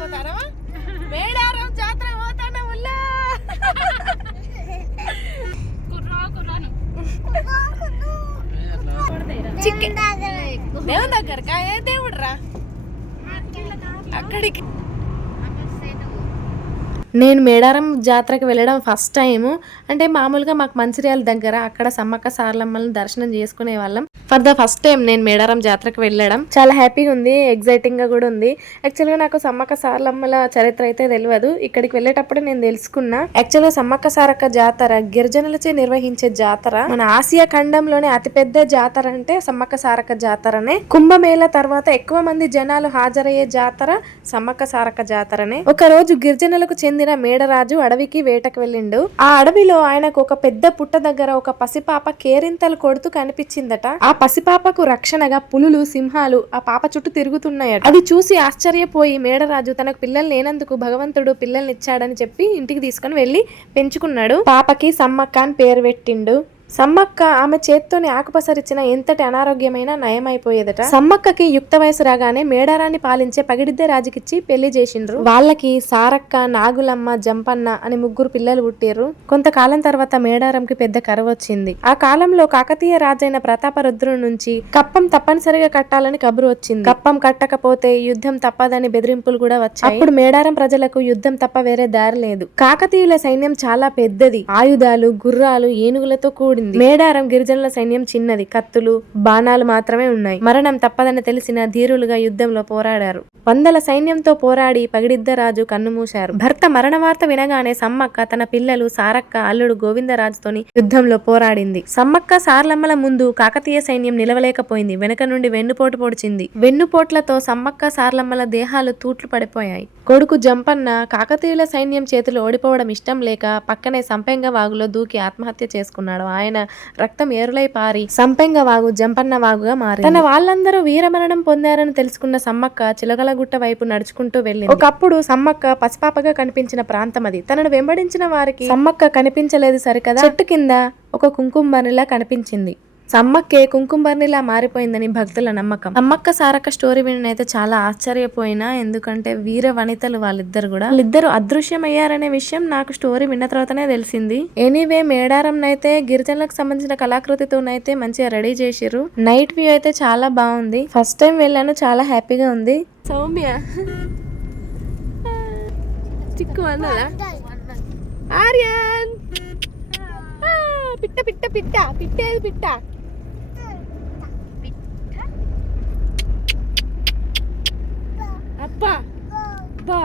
పోతారా మేడారం జాతర పోతానా ఉల్లా దేవుని దగ్గరకా ఏ దేవుడు రా అక్కడికి. నేను మేడారం జాతరకి వెళ్ళడం ఫస్ట్ టైము. అంటే మామూలుగా మాకు మంచిర్యాల దగ్గర అక్కడ సమ్మక్క సారలమ్మలను దర్శనం చేసుకునే వాళ్ళం. ఫర్ ద ఫస్ట్ టైం నేను మేడారం జాతరకి వెళ్ళడం చాలా హ్యాపీగా ఉంది, ఎగ్జైటింగ్ గా కూడా ఉంది. యాక్చువల్గా నాకు సమ్మక్క సారలమ్మల చరిత్ర అయితే తెలియదు, ఇక్కడికి వెళ్ళేటప్పుడు నేను తెలుసుకున్నా. యాక్చువల్గా సమ్మక్క సారక్క జాతర గిరిజనులచే నిర్వహించే జాతర. మన ఆసియా ఖండంలోనే అతిపెద్ద జాతర అంటే సమ్మక్క సారక్క జాతరనే. కుంభమేళ తర్వాత ఎక్కువ మంది జనాలు హాజరయ్యే జాతర సమ్మక్క సారక్క జాతరనే. ఒక రోజు గిరిజనులకు చెందిన మేడరాజు అడవికి వేటకు వెళ్ళిండు. ఆ అడవిలో ఆయనకు ఒక పెద్ద పుట్ట దగ్గర ఒక పసిపాప కేరింతలు కొడుతూ కనిపించిందట. ఆ పసిపాపకు రక్షణగా పులులు, సింహాలు ఆ పాప చుట్టూ తిరుగుతున్నాయట. అది చూసి ఆశ్చర్యపోయి మేడరాజు తనకు పిల్లలు లేనందుకు భగవంతుడు పిల్లల్ని ఇచ్చాడని చెప్పి ఇంటికి తీసుకుని వెళ్లి పెంచుకున్నాడు. పాపకి సమ్మక్క అని పేరు పెట్టిండు. సమ్మక్క ఆమె చేత్తోని ఆకుపసరిచిన ఎంతటి అనారోగ్యమైనా నయమైపోయేదట. సమ్మక్కకి యుక్త వయసు రాగానే మేడారాన్ని పాలించే పగిడిద్దే రాజుకిచ్చి పెళ్లి చేసిండ్రు. వాళ్ళకి సారక్క, నాగులమ్మ, జంపన్న అని 3 పిల్లలు పుట్టిర్రు. కొంతకాలం తర్వాత మేడారంకి పెద్ద కరువు వచ్చింది. ఆ కాలంలో కాకతీయ రాజైన ప్రతాపరుద్రుడి నుంచి కప్పం తప్పనిసరిగా కట్టాలని కబురు వచ్చింది. కప్పం కట్టకపోతే యుద్ధం తప్పదని బెదిరింపులు కూడా వచ్చాయి. అప్పుడు మేడారం ప్రజలకు యుద్ధం తప్ప వేరే దారి లేదు. కాకతీయుల సైన్యం చాలా పెద్దది, ఆయుధాలు, గుర్రాలు, ఏనుగులతో కూడి. మేడారం గిరిజనుల సైన్యం చిన్నది, కత్తులు, బాణాలు మాత్రమే ఉన్నాయి. మరణం తప్పదని తెలిసిన ధీరులుగా యుద్ధంలో పోరాడారు. వందల సైన్యంతో పోరాడి పగిడిద్దరాజు కన్నుమూశారు. భర్త మరణ వార్త వినగానే సమ్మక్క తన పిల్లలు సారక్క, అల్లుడు గోవిందరాజుతోని యుద్ధంలో పోరాడింది. సమ్మక్క సారలమ్మల ముందు కాకతీయ సైన్యం నిలవలేకపోయింది. వెనక నుండి వెన్నుపోటు పొడిచింది. వెన్నుపోట్లతో సమ్మక్క సారలమ్మల దేహాలు తూట్లు పడిపోయాయి. కొడుకు జంపన్న కాకతీయుల సైన్యం చేతులు ఓడిపోవడం ఇష్టం లేక పక్కనే సంపెంగ వాగులో దూకి ఆత్మహత్య చేసుకున్నాడు. ఆయన రక్తం ఏరులై పారి సంపెంగ వాగు జంపన్న వాగుగా మారి తన వాళ్ళందరూ వీరమరణం పొందారని తెలుసుకున్న సమ్మక్క చిలకలగుట్ట వైపు నడుచుకుంటూ వెళ్ళింది. ఒకప్పుడు సమ్మక్క పసిపాపగా కనిపించిన ప్రాంతం అది. తనను వెంబడించిన వారికి సమ్మక్క కనిపించలేదు సరికదా, చెట్టు కింద ఒక కుంకుమనిలా కనిపించింది. సమ్మక్కే కుంకుమర్నిలా మారిపోయిందని భక్తుల నమ్మకం. సమ్మక్క సారక్క స్టోరీ వినైతే చాలా ఆశ్చర్యపోయినా, ఎందుకంటే వీర వనితలు వాళ్ళిద్దరు అదృశ్యమయ్యారనే విషయం నాకు స్టోరీ విన్న తర్వాతనే తెలిసింది. ఎనీవే మేడారం నైతే గిరిజనులకు సంబంధించిన కళాకృతితోనైతే మంచిగా రెడీ చేసిర్రు. నైట్ వ్యూ అయితే చాలా బాగుంది. ఫస్ట్ టైం వెళ్ళాను, చాలా హ్యాపీగా ఉంది. సౌమ్య చిక్కు అన్నదా ఆర్యన్ పిట్ట పిట్ట పిట్ట పిట్టేది పిట్ట అప్పా బా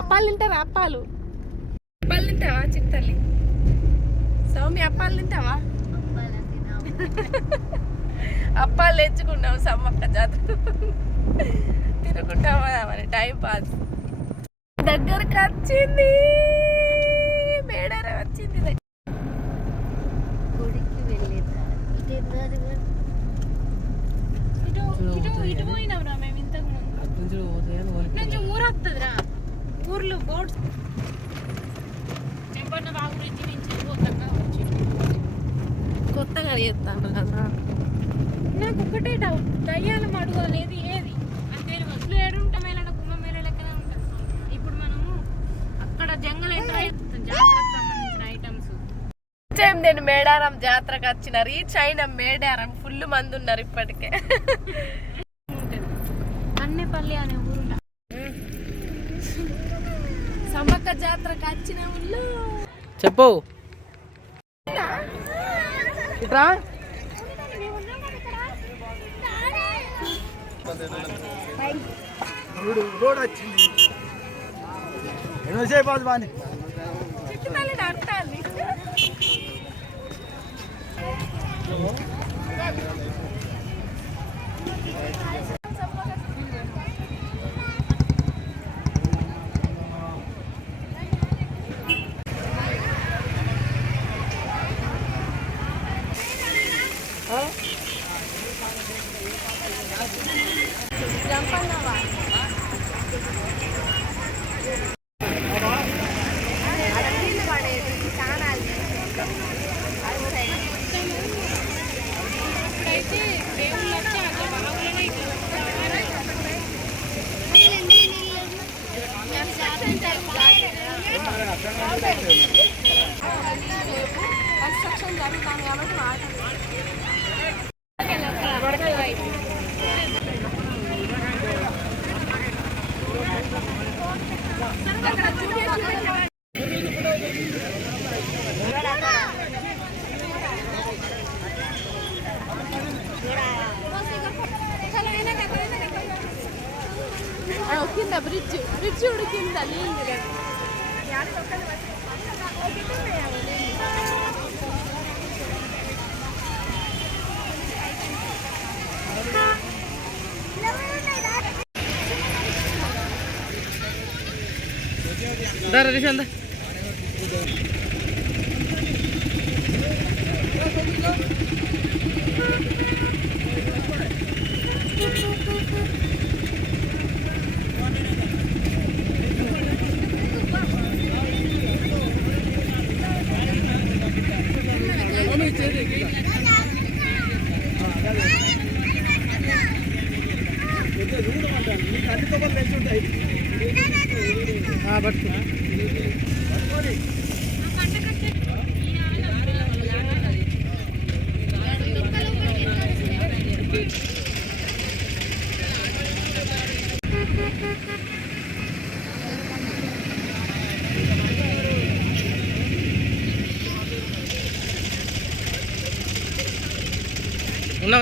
అప్పాలు తింటారా? అప్పాలు తింటావా చిట్టల్లి? సౌమ్య అప్పాలు తింటావా? అప్పాలు తెచ్చుకున్నావు సమ్మక్క జాతర తినుకుంటావా మరి టైం పాస్. దగ్గరకు వచ్చింది మేడారం వచ్చింది. ఇటు పోయినావురా మేము ఇంతకు ముందు ఊరు వస్తుందిరా. ఊర్లో బోట్స్ చెంపన్న బాబు నుంచి కొత్తగా చేస్తాను కదా. నాకు ఒకటే డౌట్, దయ్యాల మడుగు అనేది ఏది అంటే అసలు ఏడుంటామేళ కుంభమేళ లెక్కనే ఉంటుంది. ఇప్పుడు మనము అక్కడ జంగల్ ఎంటర్ అయిపోతాం, జాతరకు సంబంధించిన ఐటమ్స్. నేను మేడారం జాతరకు వచ్చిన రీచ్ అయిన మేడారం ఫుల్ మంది ఉన్నారు ఇప్పటికే. అన్నేపల్లి అనే ఊరు సమ్మక్క జాతరకు వచ్చిన ఊళ్ళో చెప్పు ఇప్పుడైతే దేవుళ్ళు వచ్చి అట్లా బాగులనే కన్స్ట్రక్షన్ జరుగుతాను కాబట్టి కింద బ్రిడ్జ్ బ్రిడ్జ్ కింద నీళ్ళు రిషందా బట్టు ఉన్నా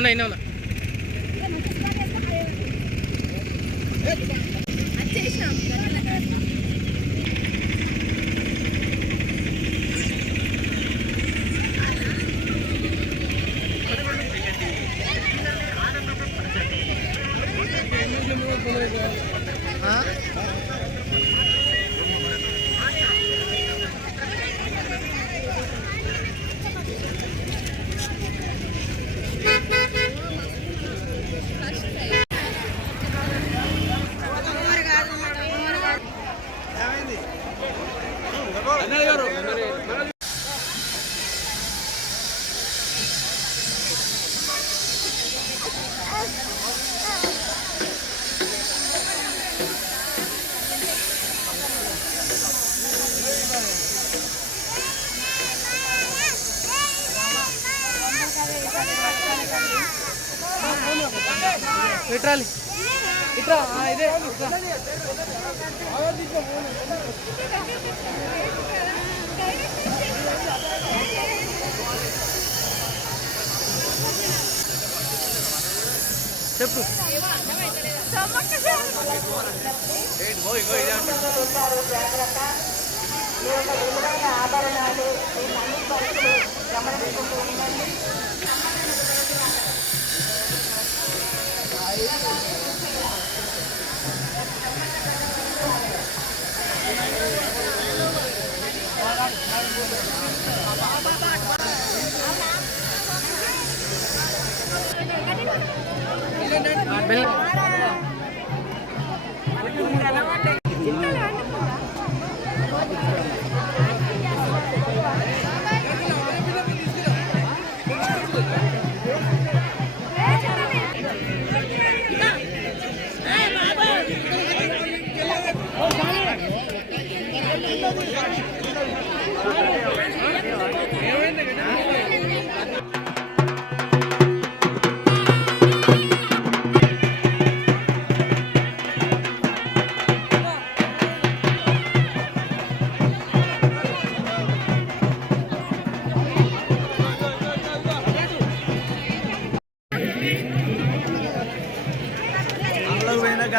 ఇట్రాలి ఇట్రా ఇదే చెప్పు ఆభరణాలు గమనించుకుంటూ ఉండండి.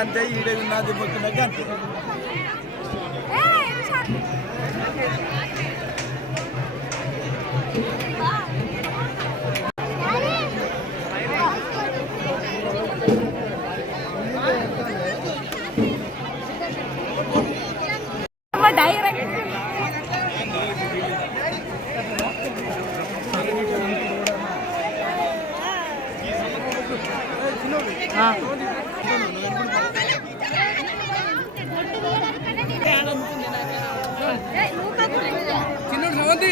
అంతే ఈడే ఉన్నది మొక్కినాక అంతే చిన్నోడు సవంతి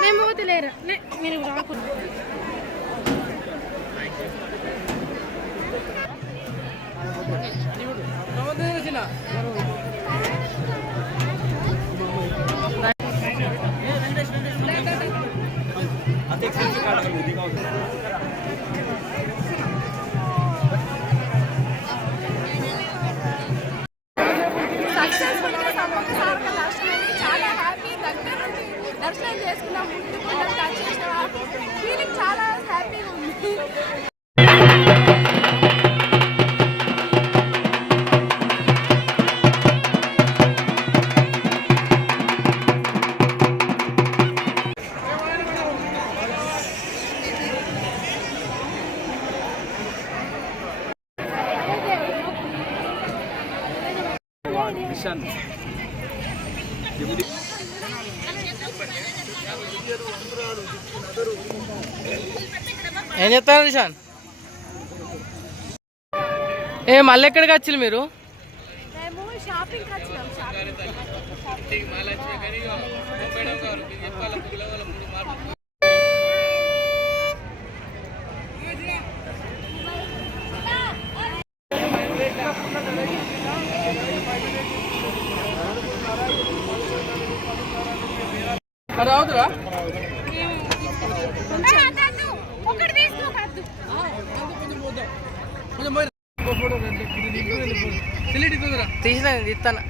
మేము పోతలేరు మీరు రాకుండా చాలా హ్యాపీ దగ్గర దర్శనం చేసుకున్నాం ముట్టుకున్నాం టచ్ చేసిన ఫీలింగ్ చాలా హ్యాపీగా ఉంది. ఏం చెప్తారు నిషాన్? మళ్ళీ ఎక్కడికి వచ్చింది మీరు? మేము షాపింగ్ వచ్చినాం. అది అవుతురా? తీసిన ఇస్తాను.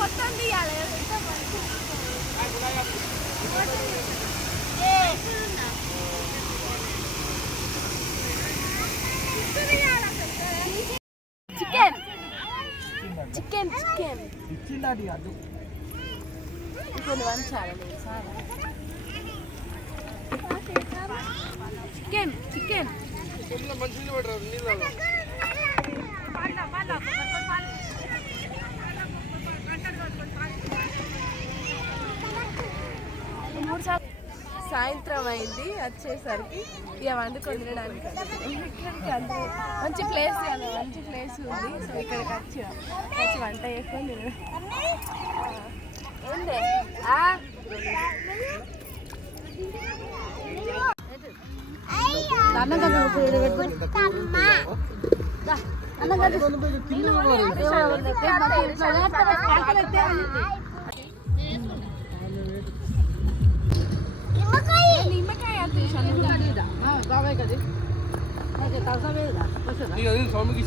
మొత్తం తీయాలి. చికెన్ చికెన్ చికెన్ కొన్ని వంచాలి. చికెన్ చికెన్ సాయంత్రం అయింది వచ్చేసరికి ఇక వండుకొని తినడానికి మంచి ప్లేస్ మంచి ప్లేస్ ఉంది. సో ఇక్కడికి వచ్చి వంట చేసుకొని తినడం ఏంది స్వామికి